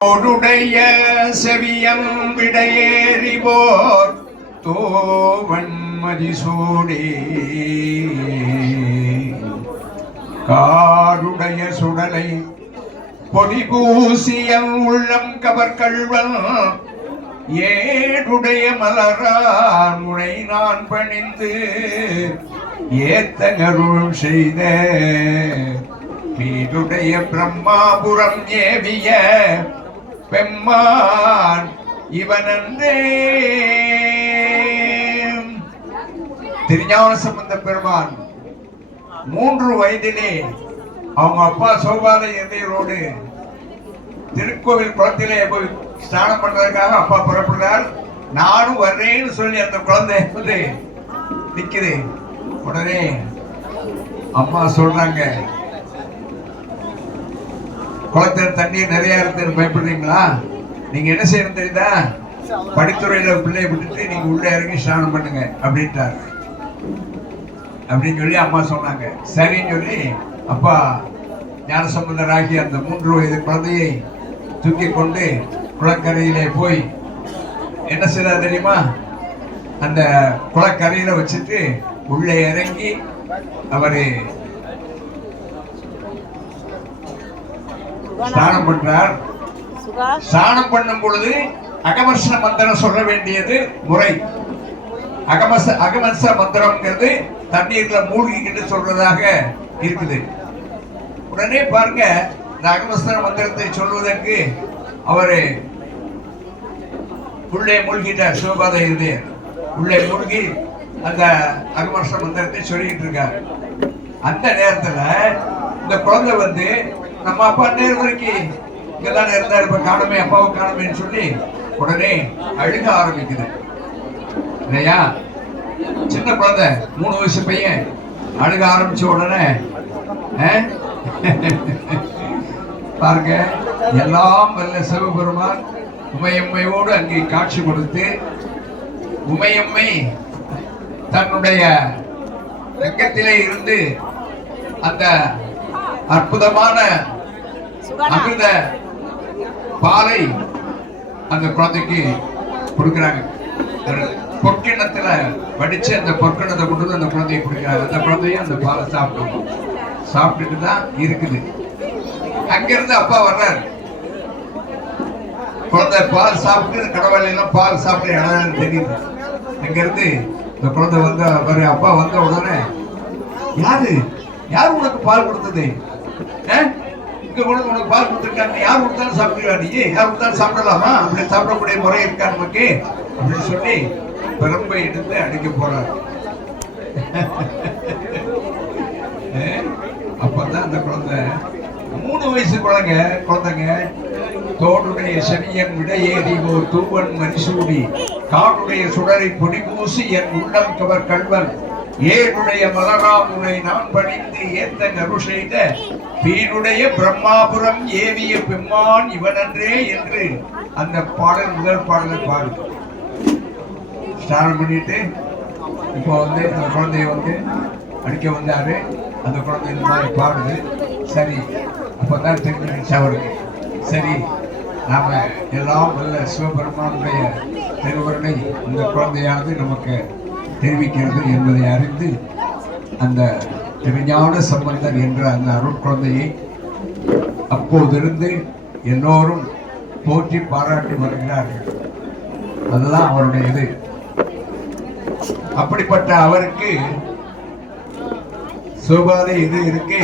ஒருடைய செவியம் விடையேறிவோர் தோவன்மதி சூடி காருடைய சுடலை பொடி பூசியம் உள்ளம் கவர்கள்வன் ஏடுடைய மலரான் முனை நான் பணிந்து ஏத்தகருள் செய்த மீதுடைய பிரம்மாபுரம் ஏவிய பெம்மான் இவனன்றே. திருஞான சம்பந்த பெருமான் 3 வயதிலே அவங்க அப்பா சோபாலயோடு திருக்கோவில் குளத்திலே போய் ஸ்நானம் பண்றதுக்காக அப்பா புறப்படுறார். நானும் வர்றேன்னு சொல்லி அந்த குழந்தை வந்து நிக்குது. உடனே அம்மா சொல்றாங்க, குளத்துல தண்ணீர் நிறைய இருந்து பயப்படுறீங்களா? நீங்க என்ன செய்யணும் தெரியுதா? படித்துறையில பிள்ளைய விட்டுட்டு நீங்க உள்ள இறங்கி ஸ்நானம் பண்ணுங்க அப்படின்ட்டார். அப்படின்னு சொல்லி அம்மா சொன்னாங்க. சரின்னு சொல்லி அப்பா ஞானசம்பந்தராகி அந்த 3 வயது குழந்தையை தூக்கி கொண்டு குளக்கரையிலே போய் என்ன செய்யறாரு தெரியுமா? அந்த குளக்கரையில வச்சுட்டு உள்ளே இறங்கி அவரு ஸ்நானம் பண்றார். ஸ்நானம் பண்ணும் பொழுது அகமர்ஷன மந்திரம் சொல்ல வேண்டியது முறை. அகமர்ஷ மந்திரம்ங்கிறது தண்ணீர்ல மூழ்கிக்கிட்டு சொல்றதாக இருக்குது. உடனே பாருங்க, இந்த அகமர்ஷன மந்திரத்தை சொல்வதற்கு அவரு உள்ளே மூழ்கிட்டார். சிவபாத இது உள்ளே மூழ்கி அந்த அகமர்ஷ மந்திரத்தை சொல்லிட்டு இருக்காரு. அந்த நேரத்துல இந்த குழந்தை வந்து நம்ம அப்பா நேரம் வரைக்கும் இங்கெல்லாம் இருந்தாரு, இப்ப காணமே, அப்பாவை காணமேன்னு சொல்லி உடனே அழுக ஆரம்பிக்குது இல்லையா? சின்ன குழந்தை 3 வயசு பையன் அழுக ஆரம்பிச்ச உடனே பாருங்க, எல்லாம் வல்ல சிவபெருமான் உமையம்மையோடு அங்கே காட்சி கொடுத்து உமையம்மை தன்னுடைய ரங்கத்திலே இருந்து அந்த அற்புதமான அமிர்த பாலை அந்த குழந்தைக்கு கொடுக்கிறாங்க. பொற்கிணத்துல வடிச்சு அந்த பொற்கிணத்தை கொண்டு அந்த குழந்தையை கொடுக்கிறாங்க. அந்த குழந்தையும் அந்த பாலை சாப்பிட்டுட்டு தான் இருக்குது. அங்கிருந்து அப்பா வர்றாரு. குழந்தை பால் சாப்பிட்டு கடவுளெல்லாம் பால் சாப்பிட்டு இடம் தெரியுது. அங்கிருந்து இந்த குழந்தை வந்து அப்பா வந்த உடனே, யாரு உனக்கு பால் கொடுத்தது? இங்க உனக்கு பால் கொடுத்துருக்காங்க, யார் கொடுத்தாலும் சாப்பிடுவா? நீ யார் கொடுத்தாலும் சாப்பிடலாமா? அப்படி சாப்பிடக்கூடிய முறை இருக்கா நமக்கு அப்படின்னு சொல்லி பெரும்பை எடுத்து அடிக்க போறாரு. அப்பதான் அந்த குழந்தை 3 வயசு குழந்தைங்க தோடுடைய செவியன் விடையேறி ஓர் தூவன் மரிசூடி காடுடைய சுடரை பொடி பூசி என் உள்ளம் கவர் கல்வன் ஏனுடைய மலராமுனை நான் பணிந்து ஏத்த நரு செய்த வீணுடைய பிரம்மாபுரம் ஏவிய பெம்மான் இவனன்றே என்று அந்த பாடல் முதல் பாடலை பாடு ஸ்டார்ட் பண்ணிட்டு இப்போ வந்து அந்த குழந்தைய வந்து அடிக்க வந்தாரு. அந்த குழந்தை இந்த மாதிரி பாடுது. சரி, அப்பதான் தெரிஞ்சிருச்சு அவருக்கு. சரி, நாம எல்லாம் வல்ல சிவபெருமானுடைய திருவருளை இந்த குழந்தையானது நமக்கு தெரிவிக்கிறது என்பதை அறிந்து அந்த திருஞான சம்பந்தர் என்ற அந்த அருட்குழந்தையை அப்போதிருந்து எல்லோரும் போற்றி பாராட்டி வருகிறார்கள். அதுதான் அவருடைய இது. அப்படிப்பட்ட அவருக்கு சிவபாதை இது இருக்கு.